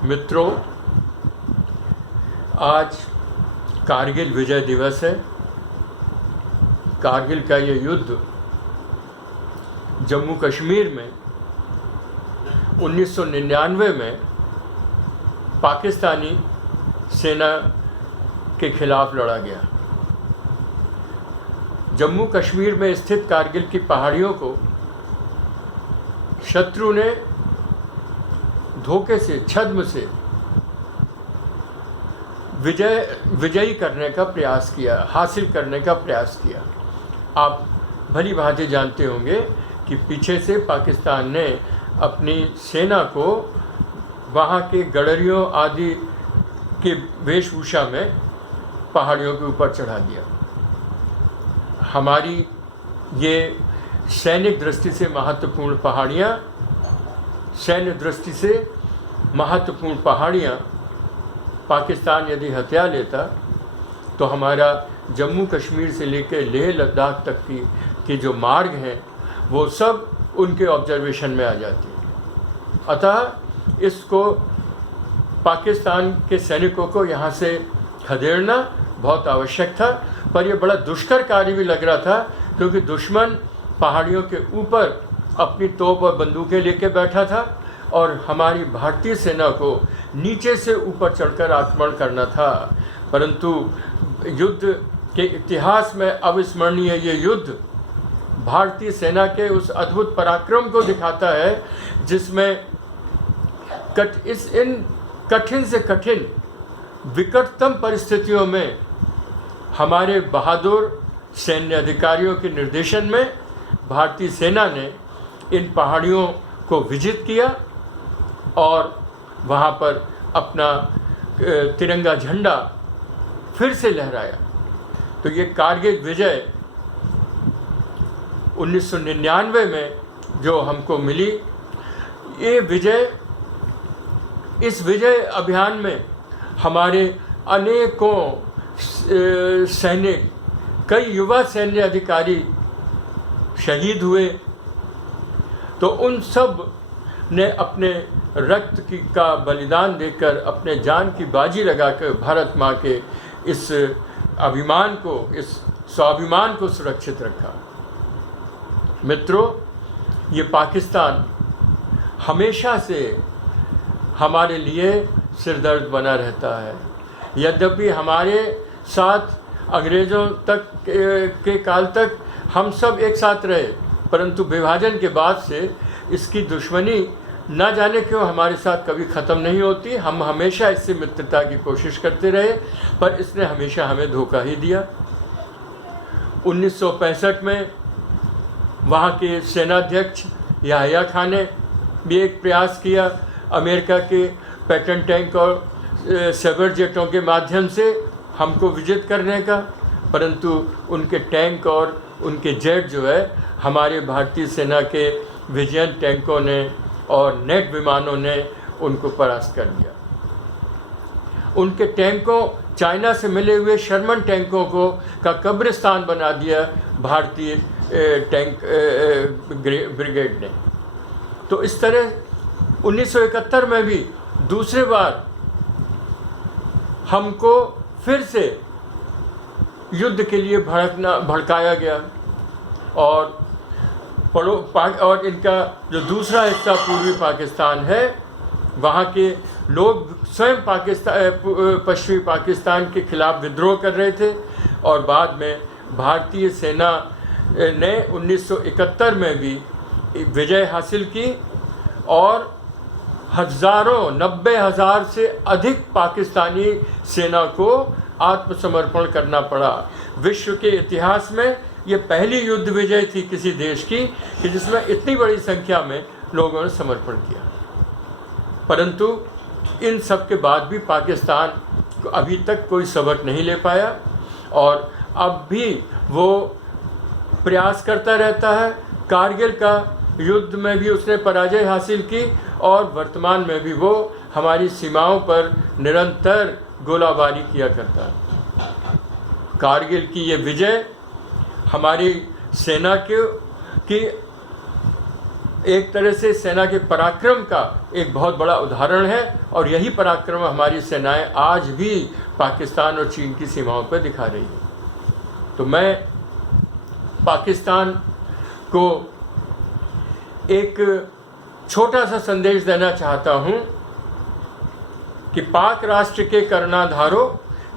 मित्रों, आज कारगिल विजय दिवस है। कारगिल का ये युद्ध जम्मू कश्मीर में 1999 में पाकिस्तानी सेना के खिलाफ लड़ा गया। जम्मू कश्मीर में स्थित कारगिल की पहाड़ियों को शत्रु ने धोखे से, छद्म से विजयी करने का प्रयास किया, हासिल करने का प्रयास किया। आप भली भांति जानते होंगे कि पीछे से पाकिस्तान ने अपनी सेना को वहाँ के गडरियों आदि के वेशभूषा में पहाड़ियों के ऊपर चढ़ा दिया। हमारी ये सैनिक दृष्टि से महत्वपूर्ण पहाड़ियाँ, सैन्य दृष्टि से महत्वपूर्ण पहाड़ियाँ पाकिस्तान यदि हथिया लेता तो हमारा जम्मू कश्मीर से लेकर लेह लद्दाख तक की जो मार्ग हैं वो सब उनके ऑब्जर्वेशन में आ जाती है। अतः इसको पाकिस्तान के सैनिकों को यहाँ से खदेड़ना बहुत आवश्यक था, पर यह बड़ा दुष्कर कार्य भी लग रहा था, क्योंकि दुश्मन पहाड़ियों के ऊपर अपनी तोप और बंदूकें लेके बैठा था और हमारी भारतीय सेना को नीचे से ऊपर चढ़कर आक्रमण करना था। परंतु युद्ध के इतिहास में अविस्मरणीय ये युद्ध भारतीय सेना के उस अद्भुत पराक्रम को दिखाता है, जिसमें इन कठिन से कठिन विकटतम परिस्थितियों में हमारे बहादुर सैन्य अधिकारियों के निर्देशन में भारतीय सेना ने इन पहाड़ियों को विजित किया और वहाँ पर अपना तिरंगा झंडा फिर से लहराया। तो ये कारगिल विजय 1999 में जो हमको मिली, ये विजय, इस विजय अभियान में हमारे अनेकों सैनिक, कई युवा सैन्य अधिकारी शहीद हुए। तो उन सब ने अपने रक्त का बलिदान देकर, अपने जान की बाजी लगाकर भारत माँ के इस अभिमान को, इस स्वाभिमान को सुरक्षित रखा। मित्रों, ये पाकिस्तान हमेशा से हमारे लिए सिरदर्द बना रहता है। यद्यपि हमारे साथ अंग्रेज़ों तक के काल तक हम सब एक साथ रहे, परंतु विभाजन के बाद से इसकी दुश्मनी न जाने क्यों हमारे साथ कभी ख़त्म नहीं होती। हम हमेशा इससे मित्रता की कोशिश करते रहे, पर इसने हमेशा हमें धोखा ही दिया। 1965 में वहाँ के सेनाध्यक्ष याह्या खान ने भी एक प्रयास किया अमेरिका के पैटर्न टैंक और सेबर जेटों के माध्यम से हमको विजित करने का, परंतु उनके टैंक और उनके जेट जो है हमारे भारतीय सेना के विजयन टैंकों ने और नेट विमानों ने उनको परास्त कर दिया। उनके टैंकों, चाइना से मिले हुए शर्मन टैंकों को का कब्रिस्तान बना दिया भारतीय टैंक ब्रिगेड ने। तो इस तरह 1971 में भी दूसरे बार हमको फिर से युद्ध के लिए भड़काया गया और इनका जो दूसरा हिस्सा पूर्वी पाकिस्तान है, वहाँ के लोग स्वयं पश्चिमी पाकिस्तान के खिलाफ विद्रोह कर रहे थे और बाद में भारतीय सेना ने 1971 में भी विजय हासिल की और हज़ारों, 90,000 से अधिक पाकिस्तानी सेना को आत्मसमर्पण करना पड़ा। विश्व के इतिहास में ये पहली युद्ध विजय थी किसी देश की कि जिसमें इतनी बड़ी संख्या में लोगों ने समर्पण किया। परंतु इन सब के बाद भी पाकिस्तान अभी तक कोई सबक नहीं ले पाया और अब भी वो प्रयास करता रहता है। कारगिल का युद्ध में भी उसने पराजय हासिल की और वर्तमान में भी वो हमारी सीमाओं पर निरंतर गोलाबारी किया करता है। कारगिल की ये विजय हमारी सेना की एक तरह से सेना के पराक्रम का एक बहुत बड़ा उदाहरण है, और यही पराक्रम हमारी सेनाएं आज भी पाकिस्तान और चीन की सीमाओं पर दिखा रही है। तो मैं पाकिस्तान को एक छोटा सा संदेश देना चाहता हूं कि पाक राष्ट्र के कर्णाधारों,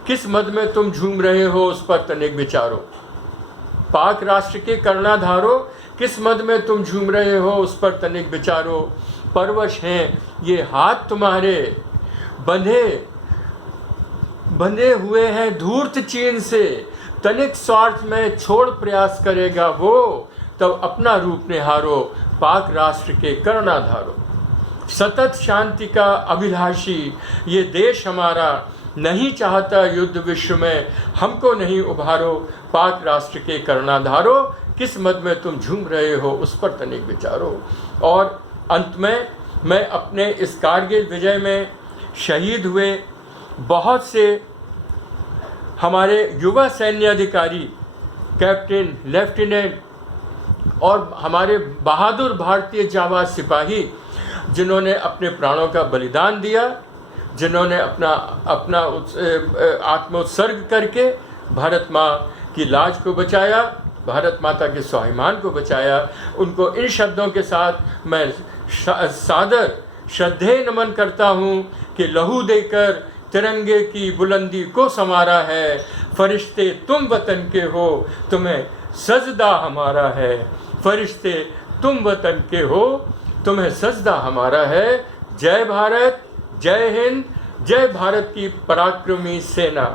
किस मद में तुम झूम रहे हो उस पर तनिक विचारो। पाक राष्ट्र के कर्णाधारों, किस मद में तुम झूम रहे हो उस पर तनिक विचारो। परवश हैं ये हाथ तुम्हारे, बंधे हुए हैं धूर्त चीन से। तनिक स्वार्थ में छोड़ प्रयास करेगा वो, तब अपना रूप निहारो पाक राष्ट्र के कर्णाधारों। सतत शांति का अभिलाषी ये देश हमारा, नहीं चाहता युद्ध विश्व में, हमको नहीं उभारो पाक राष्ट्र के कर्णाधारों। किस मद में तुम झूम रहे हो उस पर तनिक विचारो। और अंत में मैं अपने इस कारगिल विजय में शहीद हुए बहुत से हमारे युवा सैन्य अधिकारी, कैप्टन, लेफ्टिनेंट और हमारे बहादुर भारतीय जांबाज सिपाही, जिन्होंने अपने प्राणों का बलिदान दिया, जिन्होंने अपना आत्मोत्सर्ग करके भारत माँ की लाज को बचाया, भारत माता के स्वाभिमान को बचाया, उनको इन शब्दों के साथ मैं सादर श्रद्धेय नमन करता हूँ कि लहू देकर तिरंगे की बुलंदी को संवारा है। फरिश्ते तुम वतन के हो, तुम्हें सजदा हमारा है। फरिश्ते तुम वतन के हो, तुम्हें सजदा हमारा है। जय भारत, जय हिंद, जय भारत की पराक्रमी सेना।